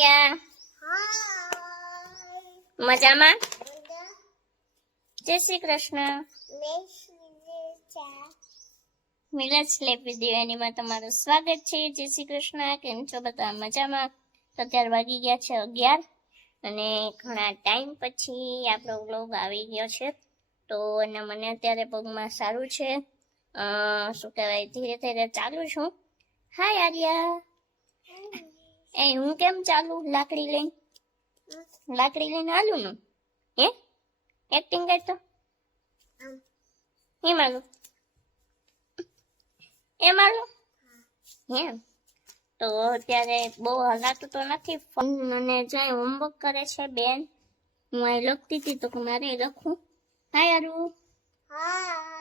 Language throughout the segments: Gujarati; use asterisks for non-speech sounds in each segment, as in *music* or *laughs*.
આર્યા મજામાં જય શ્રી કૃષ્ણ મિલજ સ્લેપ વિદ્યાનીમાં તમારું સ્વાગત છે જય શ્રી કૃષ્ણ કેમ છો બધા મજામાં અત્યારે વાગી ગયા છે અગિયાર અને ઘણા ટાઈમ પછી આપણો વ્લોગ આવી ગયો છે તો અને મને અત્યારે પગમાં સારું છે અ, શું કહેવાય ધીરે ધીરે ચાલુ છું હાય આર્યા એ હું કેમ ચાલુ? લાકડી લઈને. લાકડી લઈને હાલું નું હે? એક્ટિંગ કરતો હે હાલું એ હાલું હે. તો અત્યારે બહુ હલાતું તો નથી. મને જાય હોમવર્ક કરે છે બેન. હું અહીં લખતી હતી તો કે મારે લખું. હા. હારું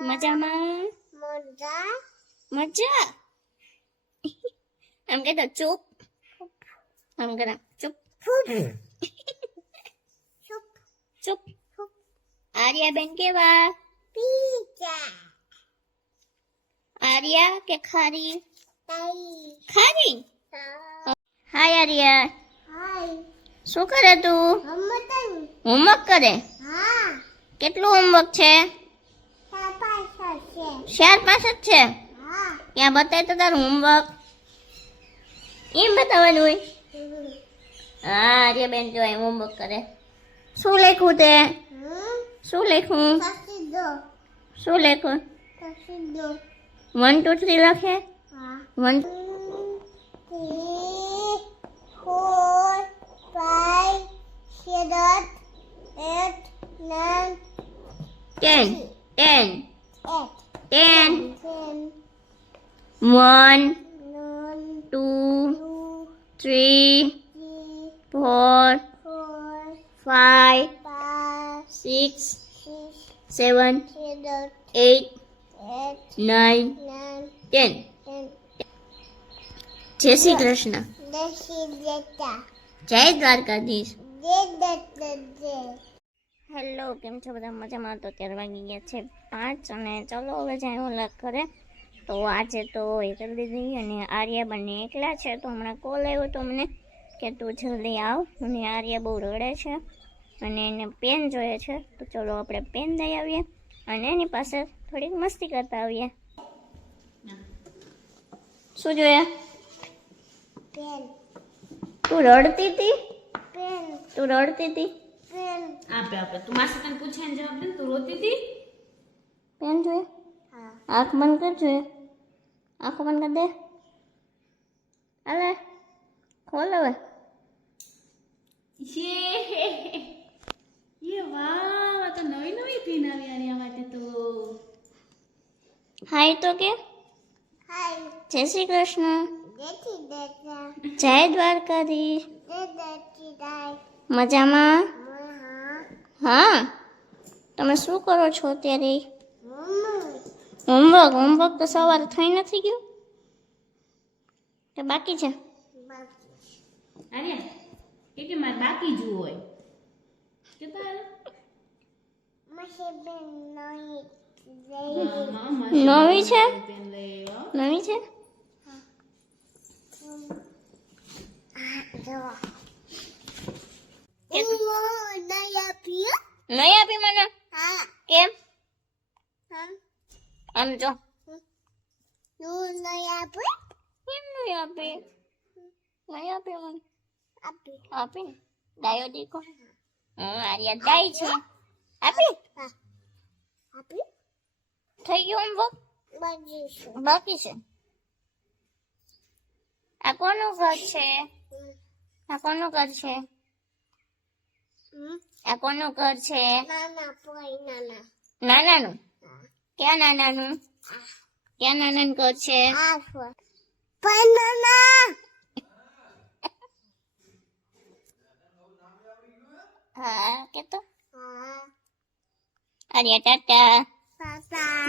મજામાં? મજા? એમ કહેતો ચૂપ એમ કરે ચૂપ ચૂપ આર્યાબેન કેવા આર્યા કે ખારી ખારી હાય આર્યા શું કરે તું હોમવર્ક કરે કેટલું હોમવર્ક છે ચાર પાંચ જ છે ત્યાં બતાય તો તારું હોમવર્ક એમ બતાવવાનું હોય હા આર્યાબેન જો હોમવર્ક કરે. શું લખ્યું તે? શું લખ્યું? શું લખ્યું? વન ટુ થ્રી લખે? One ten ten ten one two three four five six seven eight nine ten જય શ્રી કૃષ્ણ. જય દ્વારકાધીશ. હેલો કેમ છો બધા? મજામાં? તો અત્યારે વાગી ગયા છે પાંચ અને ચલો હવે જાય ઓલા કરે. તો આજે તો એ કરી દીધી અને આર્યા બંને એકલા છે તો હમણાં કોલ આવ્યો તો મને. કે તું જલ્દી આવ. અને આર્ય બહુ રડે છે અને એને પેન જોઈએ છે. તો ચલો આપણે પેન દઈ આવીએ અને એની પાસે થોડીક મસ્તી કરતા આવીએ. શું જોઈએ? તું રડતી હતી તું રડતી હતી આપે આપે. તું માસી તને પૂછે ને જવાબ દે તું રોતી હતી પેન જોઈએ? આંખ બંધ કર જોઈએ. આંખો બંધ કર દે. હાલે. ખોલ હવે. *laughs* યે યે વાહ આ તો નવી નવી પીન આવી આર્યા માટે તો. હાય તો કે? જય શ્રી કૃષ્ણ. જય દ્વારકાધીશ. મજામાં? હા. તમે શું કરો છો અત્યારે? હોમવર્ક. હોમવર્ક? તો સવારે થઈ નથી ગયું? કે બાકી છે? આર્યા કે કે મારે બાકી જ હોય. કે તારે હા, માસી નવી છે. નવી છે? નહીં આપી મને? કેમ? આમ જો. કેમ નહીં આપી? નહીં આપી મને. આપી. ને ડાયો દીકો હું આર્યા ડાય છે. આપી? થઈ ગયું હોમવર્ક બાકી છે. આ કોનું ઘર છે? આ કોનું ઘર છે? આ કોનું ઘર છે? નાનાનું? ક્યાં નાનાનું? ક્યાં નાનાનું ઘર છે? હા કે તો અરે ટાટા.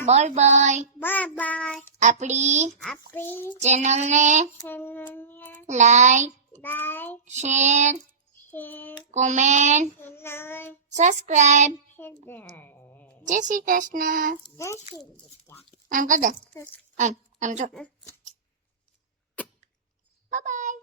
બાય બાય આપણી ચેનલને લાઈક શેર કોમેન્ટ સબસ્ક્રાઇબ. જય શ્રી કૃષ્ણ. આમ કર દે. આમ આમ જો. બાય બાય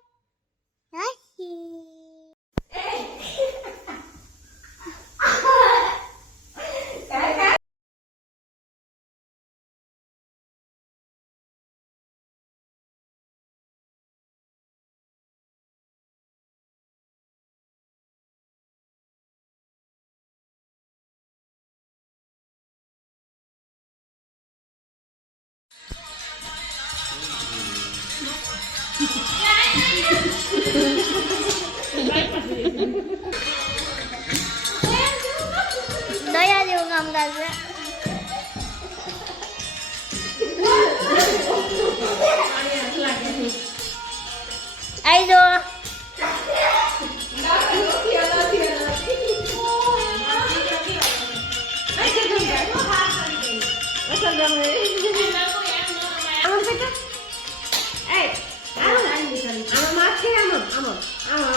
આમાં માથે આમાં આમાં